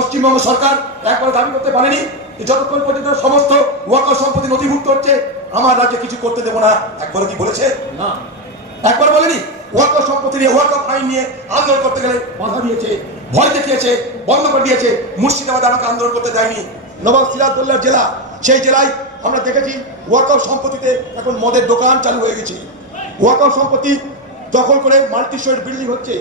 পশ্চিমবঙ্গ সরকার একবার দাবি করতে পারেনি যে যতক্ষণ পর্যন্ত সমস্ত ওয়াকফ সম্পত্তি নথিভুক্ত হচ্ছে আমার রাজ্যে কিছু করতে দেবো না। একবার কি বলেছে? না, একবার বলেনি। ওয়াকফ সম্পত্তি নিয়ে, ওয়াকফ আইন নিয়ে আন্দোলন করতে গেলে বাধা দিয়েছে, ভয় দেখিয়েছে, বন্ধ করে দিয়েছে। মুর্শিদাবাদ আমাকে আন্দোলন করতে দেয়নি। নবাব সিরাজদৌল্লার জেলা, সেই জেলায় আমরা দেখেছি ওয়াকফ সম্পত্তিতে এখন মদের দোকান চালু হয়ে গেছে। ওয়াকফ সম্পত্তি দখল করে মাল্টি স্টোরি বিল্ডিং হচ্ছে।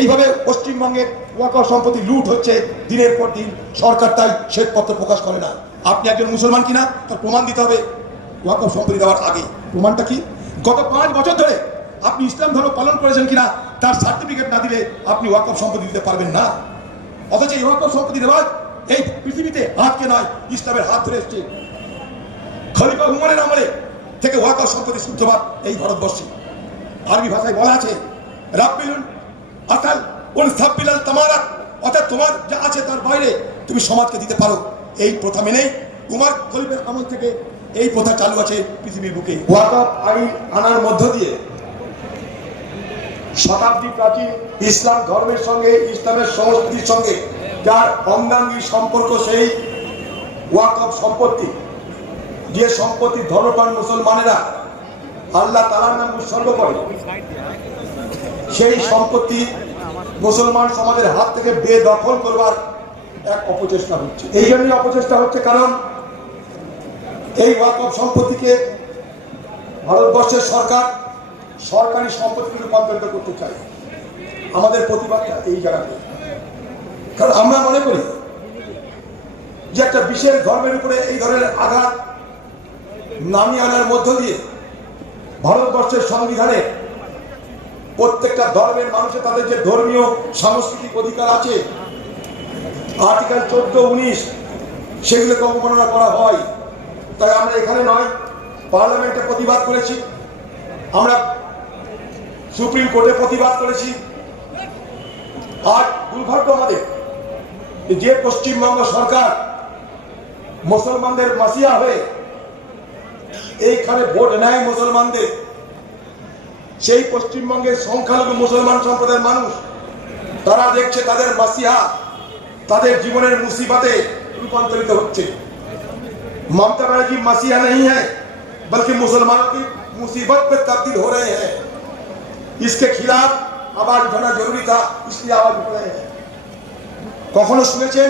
এইভাবে পশ্চিমবঙ্গের ওয়াকফ সম্পত্তি লুট হচ্ছে দিনের পর দিন। সরকার তাই শ্বেতপত্র প্রকাশ করে না। আপনি একজন মুসলমান কিনা তার প্রমাণ দিতে হবে ওয়াকফ সম্পত্তি দেওয়ার আগে। প্রমাণটা কি? গত 5 বছর ধরে আপনি ইসলাম ধর্ম পালন করেছেন কিনা তার সার্টিফিকেট না দিলে আপনি ওয়াকফ সম্পত্তি দিতে পারবেন না। অথচ এই ওয়াকফ সম্পত্তি দেওয়া এই পৃথিবীতে হাতকে নয়, ইসলামের হাত ধরে এসছে। খলিফা উমরের আমলে থেকে ওয়াকফ সম্পত্তি সূত্রপাত এই ভারতবর্ষে। আরবি ভাষায় বলা আছে রাব্বিলুন আসাল উন সাব্বিলাল তামারাত, অর্থাৎ তোমার যা আছে তার বাইরে তুমি সমাজকে দিতে পারো। এই প্রথা মেনেই উমর খলিফার আমল থেকে এই প্রথা চালু আছে পৃথিবীর বুকে। ওয়াকফ আইন আনার মধ্য দিয়ে শতাব্দী প্রাচীন ইসলাম ধর্মের সঙ্গে, ইসলামের সংস্কৃতির সঙ্গে যার অঙ্গাঙ্গী সম্পর্ক, সেই ওয়াকফ সম্পত্তি, যে সম্পত্তি ধর্মপ্রাণ মুসলমানেরা আল্লাহ তাআলার নাম উৎসর্গ করে, সেই সম্পত্তি মুসলমান সমাজের হাত থেকে বেদখল করবার এক অপচেষ্টা হচ্ছে। এই জন্যই অপচেষ্টা হচ্ছে কারণ এই ওয়াকফ সম্পত্তিকে ভারতবর্ষের সরকার সরকারি সম্পত্তিতে রূপান্তরিত করতে চায়। আমাদের প্রতিবাদটা এই জায়গাতে, কারণ আমরা মনে করি যে একটা বিশেষ ধর্মের উপরে এই ধরনের আঘাত নামিয়ে আনার মধ্য দিয়ে ভারতবর্ষের সংবিধানে প্রত্যেকটা ধর্মের মানুষের তাদের যে ধর্মীয় সাংস্কৃতিক অধিকার আছে, আর্টিকেল 14-19 সেগুলোকে অবমাননা করা হয়। তাই আমরা এখানে নয়, পার্লামেন্টে প্রতিবাদ করেছি, আমরা সুপ্রিম কোর্টে প্রতিবাদ করেছি। আর দুর্ভাগ্য আমাদের যে পশ্চিমবঙ্গ সরকার মুসলমানদের মাসিয়া হয়ে এইখানে ভোট নেয় মুসলমানদের, সেই পশ্চিমবঙ্গের সংখ্যালঘু মুসলমান সম্প্রদায়ের মানুষ তারা দেখছে তাদের মাসিহা তাদের জীবনের মুসিবতে রূপান্তরিত হচ্ছে। ममता बनर्जी मसीहा नहीं है बल्कि मुसलमानों की मुसीबत पे तब्दील हो रहे हैं। इसके खिलाफ आवाज उठाना जरूरी था, इसलिए आवाज उठ रहे हैं। কখনো শুনেছেন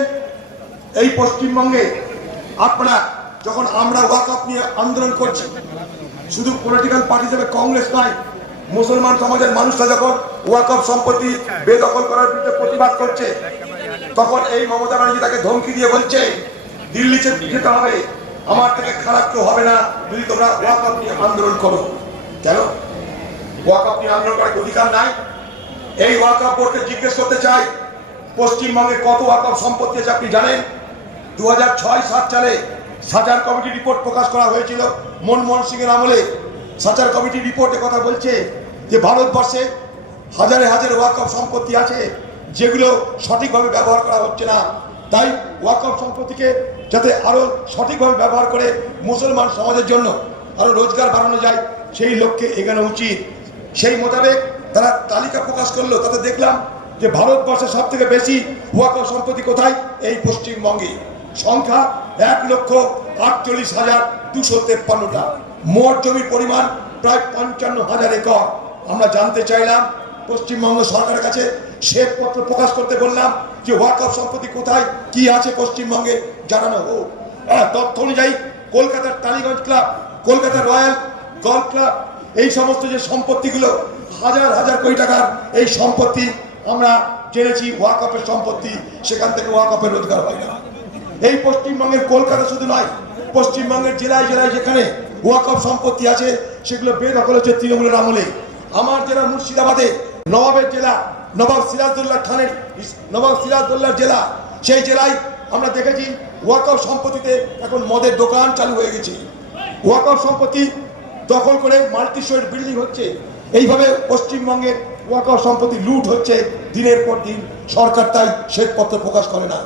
এই পশ্চিমবঙ্গে আপনারা যখন আমরা ওয়াকফ নিয়ে আন্দোলন করছি, শুধু পলিটিক্যাল পার্টি হিসেবে কংগ্রেস নয়, মুসলমান সমাজের মানুষরা যখন ওয়াকফ সম্পত্তি বেদখল করার বিরুদ্ধে প্রতিবাদ করছে, তখন এই মমতা ব্যানার্জি তাকে ধমকি দিয়ে বলছে দিল্লি যেতে হবে, আমার থেকে খারাপ কেউ হবে না যদি তোমরা ওয়াকফ নিয়ে আন্দোলন করো। কেন ওয়াকফ নিয়ে আন্দোলন করার অধিকার নাই? এই ওয়াকফ বোর্ডকে জিজ্ঞেস করতে চাই পশ্চিমবঙ্গে কত ওয়াকফ সম্পত্তি আছে আপনি জানেন? 2006-7 সালে সাচার কমিটি রিপোর্ট প্রকাশ করা হয়েছিল মনমোহন সিং এর আমলে। সাচার কমিটি রিপোর্টে কথা বলছে যে ভারতবর্ষে হাজারে হাজারে ওয়াকফ সম্পত্তি আছে যেগুলো সঠিকভাবে ব্যবহার করা হচ্ছে না। তাই ওয়াকফ সম্পত্তিকে যাতে আরো সঠিকভাবে ব্যবহার করে মুসলমান সমাজের জন্য আরো রোজগার বাড়ানো যায়, সেই লক্ষ্যে এগোনো উচিত। সেই মোতাবেক তারা তালিকা প্রকাশ করলো, তাতে দেখলাম যে ভারতবর্ষে সব থেকে বেশি ওয়াকফ সম্পত্তি কোথায়? এই পশ্চিমবঙ্গে। সংখ্যা 1,48,253টা। মোট জমির পরিমাণ প্রায় 55,000 একর। আমরা জানতে চাইলাম পশ্চিমবঙ্গ সরকারের কাছে, শ্বেতপত্র প্রকাশ করতে বললাম যে ওয়াকফ সম্পত্তি কোথায়, কি আছে পশ্চিমবঙ্গে জানানো হোক। তথ্য অনুযায়ী কলকাতার টালিগঞ্জ ক্লাব, কলকাতার রয়্যাল গলফ ক্লাব, এই সমস্ত যে সম্পত্তিগুলো হাজার হাজার কোটি টাকার এই সম্পত্তি আমরা জেনেছি ওয়াকফের সম্পত্তি, সেখান থেকে ওয়াকফের রোজগার হয় না। এই পশ্চিমবঙ্গের কলকাতা শুধু নয়, পশ্চিমবঙ্গের জেলায় জেলায় যেখানে ওয়াকফ সম্পত্তি আছে সেগুলো বেদখল হচ্ছে তৃণমূলের আমলে। আমার জেলা মুর্শিদাবাদে নবাবের জেলা, নবাব সিরাজদৌল্লার জেলা, সেই জেলায় আমরা দেখেছি ওয়াকফ সম্পত্তিতে এখন মদের দোকান চালু হয়ে গেছে। ওয়াকফ সম্পত্তি দখল করে মাল্টি স্টোরি বিল্ডিং হচ্ছে। এইভাবে পশ্চিমবঙ্গের ওয়াকফ সম্পত্তি লুট হচ্ছে দিনের পর দিন। সরকার তাই শ্বেতপত্র প্রকাশ করে না।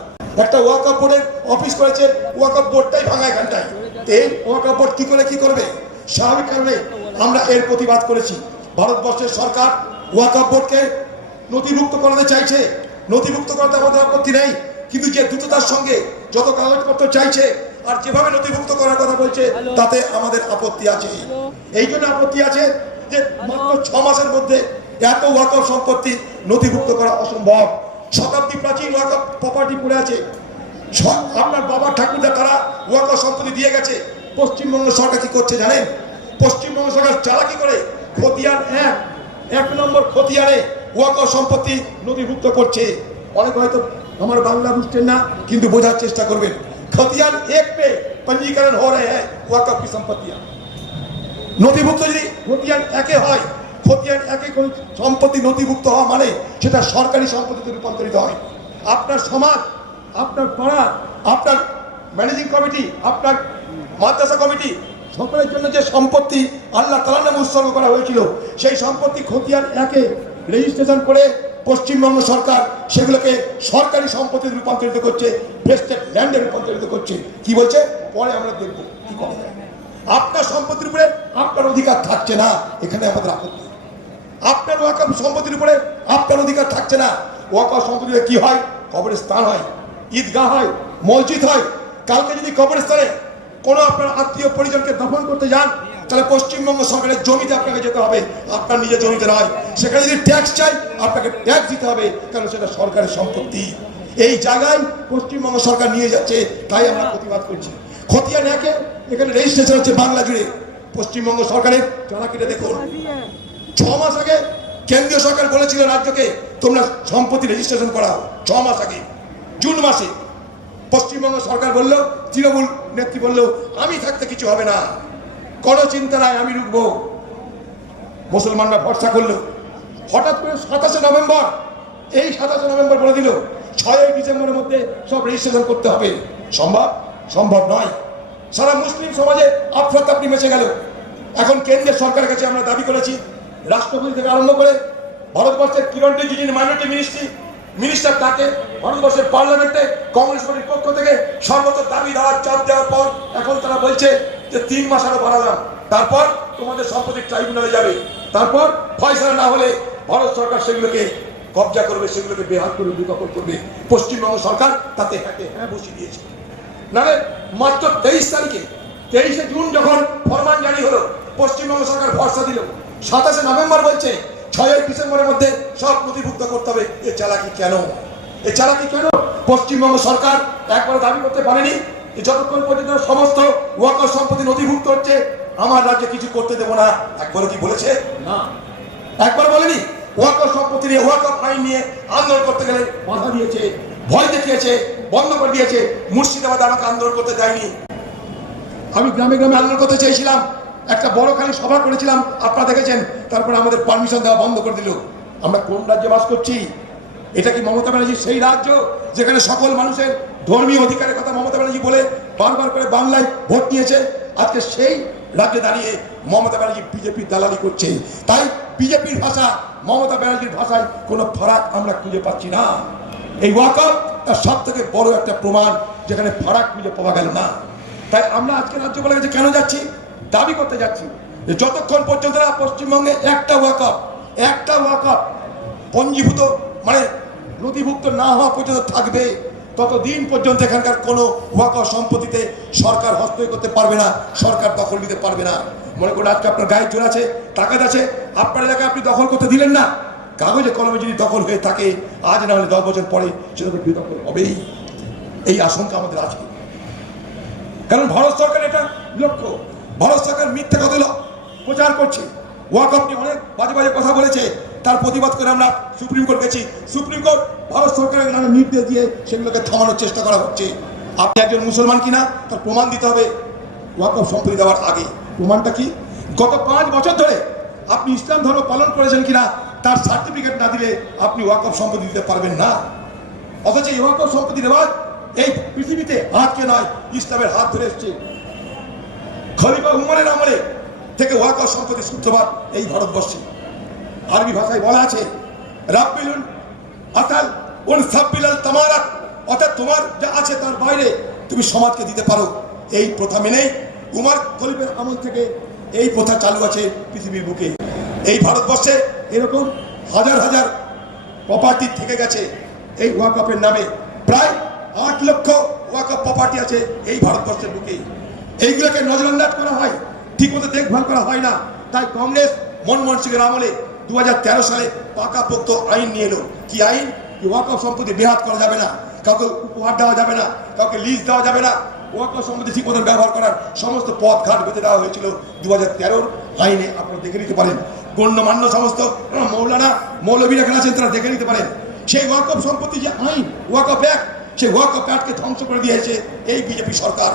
একটা ওয়াকফ বোর্ডের অফিস করেছে, ওয়াকফ বোর্ডটাই ভাঙা এখানটায়। এই ওয়াকফ বোর্ড কি করে কি করবে? স্বাভাবিক কারণে আমরা এর প্রতিবাদ করেছি। ভারতবর্ষের সরকার ওয়াকফ বোর্ডকে নথিভুক্ত করাতে চাইছে, নথিভুক্ত করাতে আমাদের আপত্তি নেই, কিন্তু যে দ্রুততার সঙ্গে যত কাগজপত্র চাইছে আর যেভাবে নথিভুক্ত করার কথা বলছে তাতে আমাদের আপত্তি আছে। এই জন্য আপত্তি আছে যে মাত্র 6 মাসের মধ্যে এত ওয়াকফ সম্পত্তি নথিভুক্ত করা অসম্ভব। শতাব্দী প্রাচীন ওয়াকফ প্রপার্টি পড়ে আছে। আপনার বাবা ঠাকুরদা তারা ওয়াকফ সম্পত্তি দিয়ে গেছে। পশ্চিমবঙ্গ সরকার কি করছে জানেন? পশ্চিমবঙ্গ সরকার চালাকি করে খতিয়ান 1 নম্বর খতিয়ানে ওয়াকফ সম্পত্তি নথিভুক্ত করছে। অনেক হয়তো আমার বাংলা বুঝছেন না, কিন্তু বোঝার চেষ্টা করবেন। खतियान 1 पे पंजीकरण हो रहे हैं वक्फ की संपत्तियां नथिभुक्त যদি খতিয়ান 1 হয় খতিয়ান 1 কোন সম্পত্তি নথিভুক্ত হওয়া মানে সেটা সরকারি সম্পত্তিতে রূপান্তরিত হয়। আপনার সমাজ, আপনার পাড়া, আপনার ম্যানেজিং কমিটি, আপনার মাদ্রাসা কমিটি সকলের জন্য যে সম্পত্তি আল্লাহ তাআলার নামে উৎসর্গ করা হয়েছিল সেই সম্পত্তি খতিয়ান 1 রেজিস্ট্রেশন করে পশ্চিমবঙ্গ সরকার সেগুলোকে সরকারি সম্পত্তিতে রূপান্তরিত করছে, ভেস্টেড ল্যান্ডে রূপান্তরিত করছে। কি বলছে পরে আমরা দেখব কি করা যায়। আপনার সম্পত্তির উপরে আপনার অধিকার থাকছে না, এখানে আমাদের আপত্তি। আপনার ওয়াকফ সম্পত্তির উপরে আপনার অধিকার থাকছে না। ওয়াকফ সম্পত্তিতে কি হয়? কবরস্থান হয়, ঈদগাহ হয়, মসজিদ হয়। কালকে যদি কবরস্থানে কোনো আপনার আত্মীয় পরিজনকে দাফন করতে যান তাহলে পশ্চিমবঙ্গ সরকারের জমিতে আপনাকে যেতে হবে, আপনার নিজের জমিতে নয়। সেখানে যদি ট্যাক্স চাই আপনাকে ট্যাক্স দিতে হবে, কারণ সেটা সরকারের সম্পত্তি। এই জায়গায় পশ্চিমবঙ্গ সরকার নিয়ে যাচ্ছে, তাই আমরা প্রতিবাদ করছি। খতিয়ান 1 এখানে রেজিস্ট্রেশন হচ্ছে বাংলা জুড়ে। পশ্চিমবঙ্গ সরকারের চালাকিটা দেখুন। 6 মাস আগে কেন্দ্রীয় সরকার বলেছিল রাজ্যকে তোমরা সম্পত্তি রেজিস্ট্রেশন করাও। 6 মাস আগে জুন মাসে পশ্চিমবঙ্গ সরকার বলল, তৃণমূল নেত্রী বলল আমি থাকতে কিছু হবে না, কোনো চিন্তা নাই, আমি রুখবো। মুসলমানরা ভরসা করলো। হঠাৎ করে 27 নভেম্বর, এই 27 নভেম্বর বলে দিল 6 ডিসেম্বরের মধ্যে সব রেজিস্ট্রেশন করতে হবে। সম্ভব? সম্ভব নয়। সারা মুসলিম সমাজে আফরাতাফরি মেচে গেল। এখন কেন্দ্রের সরকারের কাছে আমরা দাবি করেছি, রাষ্ট্রপতি থেকে আরম্ভ করে ভারতবর্ষের কিরণ রিজিজু মাইনরিটি মিনিস্টার তাকে ভারতবর্ষের পার্লামেন্টে কংগ্রেস পার্টির পক্ষ থেকে সর্বোচ্চ দাবি দেওয়ার চাপ দেওয়ার পর এখন তারা বলছে যে 3 মাস আরো বাড়ালাম, তারপর তোমাদের সম্পত্তি ট্রাইব্যুনালে যাবে, তারপর ফয়সালা না হলে ভারত সরকার সেগুলোকে কবজা করবে, সেগুলোকে বেহাত করবে, বেদখল করবে। পশ্চিমবঙ্গ সরকার তাতে হ্যাঁ বসিয়ে দিয়েছে। নাহলে মাত্র 23 জুন যখন ফরমান জারি হলো পশ্চিমবঙ্গ সরকার ভরসা দিল, 27 নভেম্বর বলছে 6 ডিসেম্বরের মধ্যে সব নথিভুক্ত করতে হবে। এ চালাকি কেন? এই চালাকি কেন? পশ্চিমবঙ্গ সরকার একবার দাবি করতে পারেনি যে যতক্ষণ পর্যন্ত সমস্ত ওয়াকফ সম্পত্তি নথিভুক্ত হচ্ছে আমার রাজ্যে কিছু করতে দেব না। একবারও কি বলেছে? না, একবার বলেনি। ওয়াকফ সম্পত্তি নিয়ে, ওয়াকফ আইন নিয়ে আন্দোলন করতে গেলে বাধা দিয়েছে, ভয় দেখিয়েছে, বন্ধ করে দিয়েছে। মুর্শিদাবাদে আমাকে আন্দোলন করতে দেয়নি। আমি গ্রামে গ্রামে আন্দোলন করতে চেয়েছিলাম, একটা বড় খালি সভা করেছিলাম, আপনারা দেখেছেন। তারপরে আমাদের পারমিশন দেওয়া বন্ধ করে দিল। আমরা কোন রাজ্যে বাস করছি? এটা কি মমতা ব্যানার্জি সেই রাজ্য যেখানে সকল মানুষের ধর্মীয় অধিকারের কথা মমতা ব্যানার্জি বলে বারবার করে বাংলায় ভোট নিয়েছে? আজকে সেই রাজ্যে দাঁড়িয়ে মমতা ব্যানার্জি বিজেপির দালালি করছে। তাই বিজেপির ভাষা মমতা ব্যানার্জির ভাষায় কোনো ফারাক আমরা খুঁজে পাচ্ছি না। এই ওয়াকফ তার সব থেকে বড় একটা প্রমাণ, যেখানে ফারাক খুঁজে পাওয়া গেল না। তাই আমরা আজকে রাজ্যপালের কাছে কেন যাচ্ছি? দাবি করতে যাচ্ছি যে যতক্ষণ পর্যন্ত না পশ্চিমবঙ্গে একটা ওয়াকফ পঞ্জীভূত মানে নথিভুক্ত না হওয়া পর্যন্ত থাকবে, ততদিন পর্যন্ত এখানকার কোনো ওয়াকফ সম্পত্তিতে সরকার হস্তক্ষেপ করতে পারবে না, সরকার দখল নিতে পারবে না। মনে করুন আজকে আপনার গায়ের জোর আছে, তাকাত আছে, আপনার এলাকায় আপনি দখল করতে দিলেন না, কাগজে কলমে যদি দখল হয়ে থাকে আজ না হলে 10 বছর পরে সেটা বেদখল হবেই। এই আশঙ্কা আমাদের আছে। কারণ ভারত সরকার এটা লক্ষ্য, ভারত সরকার মিথ্যা কথা প্রচার করছে। ওয়াকফ নিয়ে অনেক বাজে বাজে কথা বলেছে, তার প্রতিবাদ করে আমরা সুপ্রিম কোর্ট গেছি। সুপ্রিম কোর্ট ভারত সরকারের নামে নির্দেশ দিয়ে সেগুলোকে থামানোর চেষ্টা করা হচ্ছে। আপনি একজন মুসলমান কিনা তার প্রমাণ দিতে হবে ওয়াকফ সম্পত্তি দেওয়ার আগে। প্রমাণটা কি? গত 5 বছর ধরে আপনি ইসলাম ধর্ম পালন করেছেন কিনা তার সার্টিফিকেট না দিলে আপনি ওয়াকফ সম্পত্তি দিতে পারবেন না। অথচ এই ওয়াকফ সম্পত্তি রেওয়াজ এই পৃথিবীতে আজকে নয়, ইসলামের হাত ধরে এসছে। খলিফা উমরের আমলে থেকে ওয়াকফ সম্পত্তি সূত্রপাত এই ভারতবর্ষে। আরবি ভাষায় বলা আছে রাব্বিলুন আতাল উন সাব্বিলাল তামারাত, অর্থাৎ তোমার যা আছে তার বাইরে তুমি সমাজকে দিতে পারো। এই প্রথা মেনেই উমর খলিফার আমল থেকে এই প্রথা চালু আছে পৃথিবীর বুকে। এই ভারতবর্ষে এরকম হাজার হাজার প্রপার্টি থেকে গেছে এই ওয়াকফের নামে। প্রায় 8 লক্ষ ওয়াকফ প্রপার্টি আছে এই ভারতবর্ষের বুকে। এইগুলোকে নজরআন্দাজ করা হয়, ঠিকমতো দেখভাল করা হয় না। তাই কংগ্রেস মনমোহন সিংয়ের আমলে 2013 সালে পাকাপোক্ত আইন নিয়ে এলো। কি আইন? কি ওয়াকফ সম্পত্তি বেহাত করা যাবে না, কাউকে উপহার দেওয়া যাবে না, কাউকে লিজ দেওয়া যাবে না, ওয়াকফ সম্পত্তি ঠিক মতন ব্যবহার করার সমস্ত পথ ঘাট বেঁধে দেওয়া হয়েছিল 2013 আইনে। আপনারা দেখে নিতে পারেন, গণ্যমান্য সমস্ত মৌলানা মৌলবীরা এখানে আছেন, তারা দেখে নিতে পারেন। সেই ওয়াকফ সম্পত্তি যে আইন, ওয়াকফ অ্যাক্ট, সেই ওয়াকফ অ্যাক্টকে ধ্বংস করে দিয়েছে এই বিজেপি সরকার।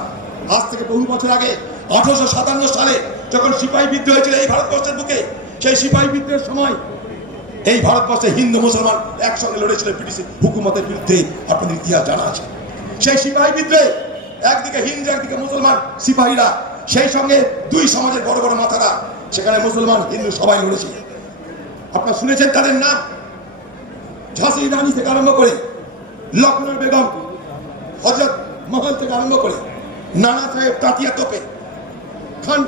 আজ থেকে বহু বছর আগে 1857 সালে যখন সিপাহী বিদ্রোহ হয়েছিল এই ভারতবর্ষের বুকে, সেই সিপাহী বিদ্রোহের সময় এই ভারতবর্ষে হিন্দু মুসলমান একসঙ্গে লড়েছিল ব্রিটিশ হুকুমতের বিরুদ্ধে। আপনাদের ইতিহাস জানা আছে। সেই সিপাহী বিদ্রোহে একদিকে হিন্দু, একদিকে মুসলমান সিপাহীরা, সেই সঙ্গে দুই সমাজের বড় বড় মাথারা, সেখানে মুসলমান হিন্দু সবাই লড়েছে। আপনারা শুনেছেন তাদের নাম, ঝাঁসি রানী থেকে আরম্ভ করে লখনৌ বেগম, হযরত মহল থেকে আরম্ভ করে নানা সাহেব, তাতিয়া তোপে, খান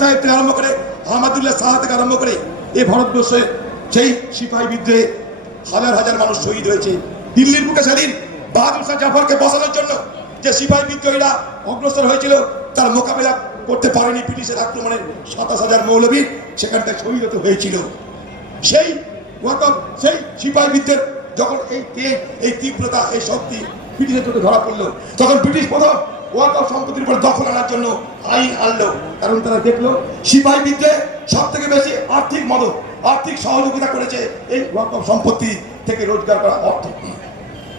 সাহেব থেকে আরম্ভ করে আহমদুল্লাহ শাহ থেকে আরম্ভ করে এই ভারতবর্ষে সেই সিপাহী বিদ্রোহে হাজার হাজার মানুষ শহীদ হয়েছে। দিল্লির বুকে সেদিন বাহাদুর শাহ জাফরকে বসানোর জন্য যে সিপাহী বিদ্রোহীরা অগ্রসর হয়েছিল, তার মোকাবেলা করতে পারেনি ব্রিটিশের আক্রমণে 27,000 মৌলবী সেখান থেকে শহীদ হতে হয়েছিল। সেই ওয়াকফ, সেই সিপাহী বিদ্রোহের যখন এই তীব্রতা, এই শক্তি ব্রিটিশের চোখে ধরা পড়লো, তখন ব্রিটিশ প্রথম ওয়াকফ সম্পত্তির উপর দখল আনার জন্য আইন আনলো। কারণ তারা দেখলো সিপাহী বিদ্রোহে সব থেকে বেশি আর্থিক মদত, আর্থিক সহযোগিতা করেছে এই ওয়াকফ সম্পত্তি থেকে রোজগার করা অর্থ।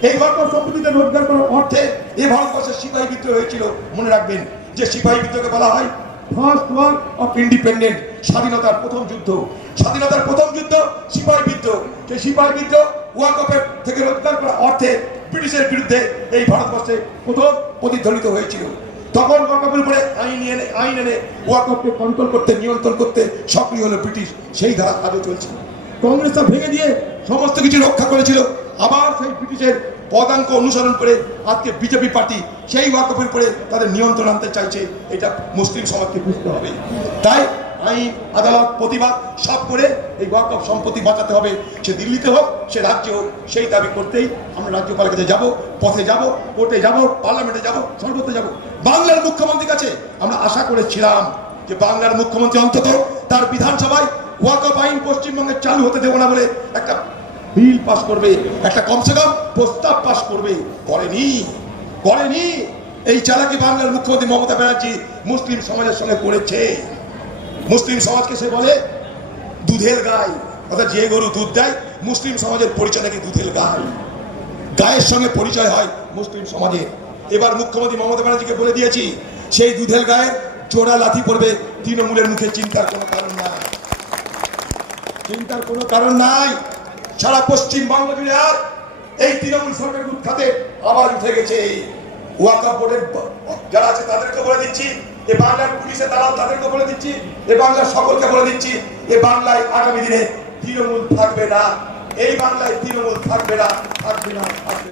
এই ওয়াকফ সম্পত্তিতে রোজগার করার অর্থে এই ভারতবর্ষের সিপাহী বিদ্রোহ হয়েছিল। মনে রাখবেন যে সিপাহী বিদ্রোহকে বলা হয় ফার্স্ট ওয়ার অফ ইন্ডিপেন্ডেন্ট, স্বাধীনতার প্রথম যুদ্ধ। স্বাধীনতার প্রথম যুদ্ধ সিপাহী বিদ্রোহ। সেই সিপাহী বিদ্রোহ ওয়াকফের থেকে রোজগার করা অর্থে ব্রিটিশের বিরুদ্ধে এই ভারতবর্ষে প্রথম প্রতিধ্বনিত হয়েছিল। তখন ওয়াকফের উপরে আইন এনে ওয়াকফকে কন্ট্রোল করতে, নিয়ন্ত্রণ করতে সক্রিয় হলো ব্রিটিশ। সেই ধারা আজও চলছে। কংগ্রেসটা ভেঙে দিয়ে সমস্ত কিছু রক্ষা করেছিল। আবার সেই ব্রিটিশের পদাঙ্ক অনুসরণ করে আজকে বিজেপি পার্টি সেই ওয়াকফের উপরে তাদের নিয়ন্ত্রণ আনতে চাইছে। এটা মুসলিম সমাজকে বুঝতে হবে। তাই আইন, আদালত, প্রতিবাদ সব করে এই ওয়াকফ সম্পত্তি বাঁচাতে হবে। সে দিল্লিতে হোক, সে রাজ্যে হোক, সেই দাবি করতেই আমরা রাজ্যপালের কাছে যাব, পথে যাব, কোর্টে যাব, পার্লামেন্টে যাব, সর্বত্র যাব। বাংলার মুখ্যমন্ত্রীর কাছে আমরা আশা করেছিলাম যে বাংলার মুখ্যমন্ত্রী অন্তত তার বিধানসভায় ওয়াকফ আইন পশ্চিমবঙ্গে চালু হতে দেব না বলে একটা বিল পাস করবে, একটা কমসে কম প্রস্তাব পাস করবে। করেনি। এই চালাকি বাংলার মুখ্যমন্ত্রী মমতা ব্যানার্জি মুসলিম সমাজের সঙ্গে করেছে। মুসলিম সমাজকে সে বলে দুধের গাই, অর্থাৎ যে গরু দুধ দেয়, মুসলিম সমাজের পরিচয় নাকি দুধের গাই। গায়ের সঙ্গে পরিচয় হয় মুসলিম সমাজের। এবার মুখ্যমন্ত্রী মমতা ব্যানার্জিকে বলে দিয়েছি, সেই দুধের গায়ের জোড়া লাথি পড়বে তৃণমূলের মুখে। চিন্তার কোনো কারণ নাই। সারা পশ্চিমবঙ্গ জুড়ে আর এই তৃণমূল সরকারের উৎখাতে আবার উঠে গেছে। ওয়াকফ বোর্ডের যারা আছে তাদেরকে বলে দিচ্ছি, এ বাংলার পুলিশের দালাল তাদেরকে বলে দিচ্ছি, এ বাংলার সকলকে বলে দিচ্ছি, এ বাংলায় আগামী দিনে তৃণমূল থাকবে না। এই বাংলায় তৃণমূল থাকবে না।